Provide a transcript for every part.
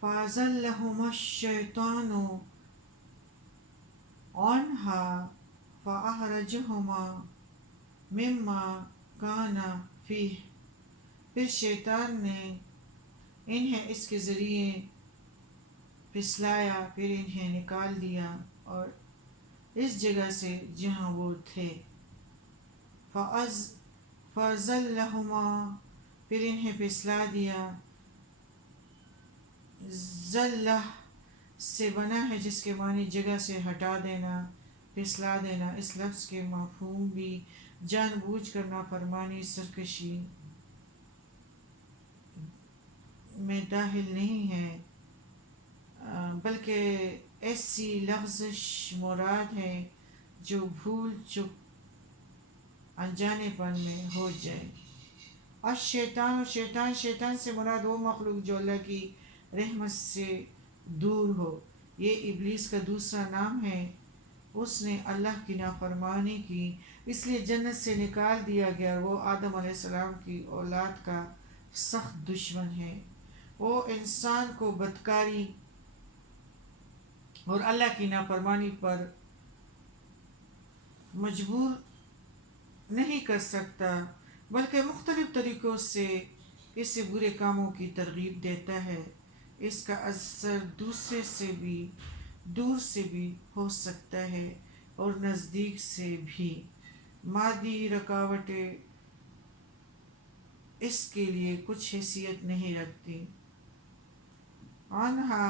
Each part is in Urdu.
فَأَزَلَّهُمَا الشَّيْطَانُ عَنْهَا فَأَخْرَجَهُمَا مِمَّا كَانَ فِيهِ، پھر شیطان نے انہیں اس کے ذریعے پھسلایا، پھر انہیں نکال دیا اور اس جگہ سے جہاں وہ تھے۔ فَأَزَلَّهُمَا، پھر انہیں پھسلا دیا۔ زلہ سے بنا ہے جس کے معنی جگہ سے ہٹا دینا، پھسلا دینا۔ اس لفظ کے مفہوم بھی جان بوجھ کر نافرمانی، سرکشی میں داخل نہیں ہے، بلکہ ایسی لغزش مراد ہے جو بھول چک انجانے پن میں ہو جائے۔ الشیطان، اور شیطان سے مراد وہ مخلوق جو اللہ کی رحمت سے دور ہو۔ یہ ابلیس کا دوسرا نام ہے۔ اس نے اللہ کی نافرمانی کی، اس لیے جنت سے نکال دیا گیا، اور وہ آدم علیہ السلام کی اولاد کا سخت دشمن ہے۔ وہ انسان کو بدکاری اور اللہ کی نافرمانی پر مجبور نہیں کر سکتا، بلکہ مختلف طریقوں سے اسے برے کاموں کی ترغیب دیتا ہے۔ اس کا اثر دور سے بھی ہو سکتا ہے اور نزدیک سے بھی۔ مادی رکاوٹیں اس کے لیے کچھ حیثیت نہیں رکھتی۔ آنہا،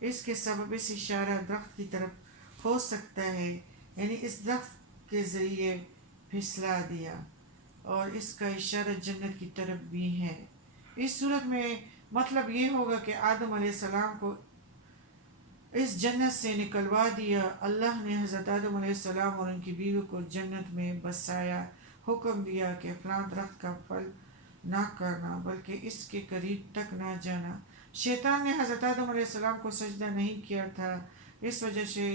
اس کے سبب اس اشارہ درخت کی طرف ہو سکتا ہے، یعنی اس درخت کے ذریعے پھسلا دیا، اور اس کا اشارہ جنت کی طرف بھی ہے۔ اس صورت میں مطلب یہ ہوگا کہ آدم علیہ السلام کو اس جنت سے نکلوا دیا۔ اللہ نے حضرت آدم علیہ السلام اور ان کی بیوی کو جنت میں بسایا، حکم دیا کہ فلاں درخت کا پھل نہ کرنا، بلکہ اس کے قریب تک نہ جانا۔ شیطان نے حضرت آدم علیہ السلام کو سجدہ نہیں کیا تھا، اس وجہ سے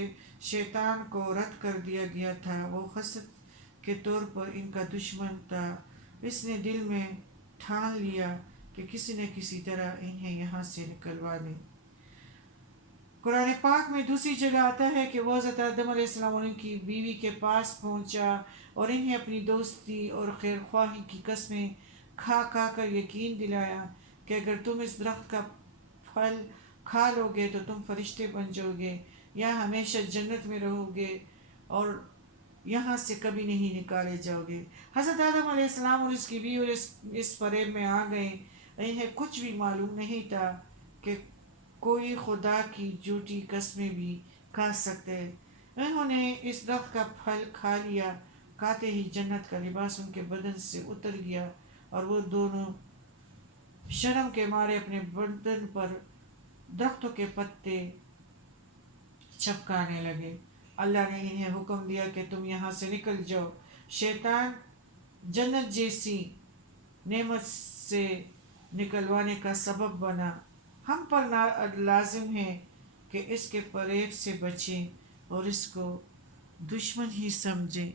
شیطان کو رد کر دیا گیا تھا۔ وہ خصلت کے طور پر ان کا دشمن تھا۔ اس نے دل میں ٹھان لیا کہ کسی نہ کسی طرح انہیں یہاں سے نکلوا دیں۔ قرآن پاک میں دوسری جگہ آتا ہے کہ وہ حضرت آدم علیہ السلام اور ان کی بیوی کے پاس پہنچا اور انہیں اپنی دوستی اور خیر خواہی کی قسمیں کھا کر یقین دلایا کہ اگر تم اس درخت کا پھل کھا لو گے تو تم فرشتے بن جاؤ گے یا ہمیشہ جنت میں رہو گے اور یہاں سے کبھی نہیں نکالے جاؤ گے۔ حضرت آدم علیہ السلام اور اس کی بیوی اس فریب میں آ گئے۔ انہیں کچھ بھی معلوم نہیں تھا کہ کوئی خدا کی جھوٹی قسمیں بھی کھا سکتے۔ انہوں نے اس درخت کا پھل کھا لیا، کھاتے ہی جنت کا لباس ان کے بدن سے اتر گیا اور وہ دونوں شرم کے مارے اپنے بدن پر درختوں کے پتے چپکانے لگے۔ اللہ نے انہیں حکم دیا کہ تم یہاں سے نکل جاؤ۔ شیطان جنت جیسی نعمت سے نکلوانے کا سبب بنا۔ ہم پر لازم ہے کہ اس کے فریب سے بچیں اور اس کو دشمن ہی سمجھیں۔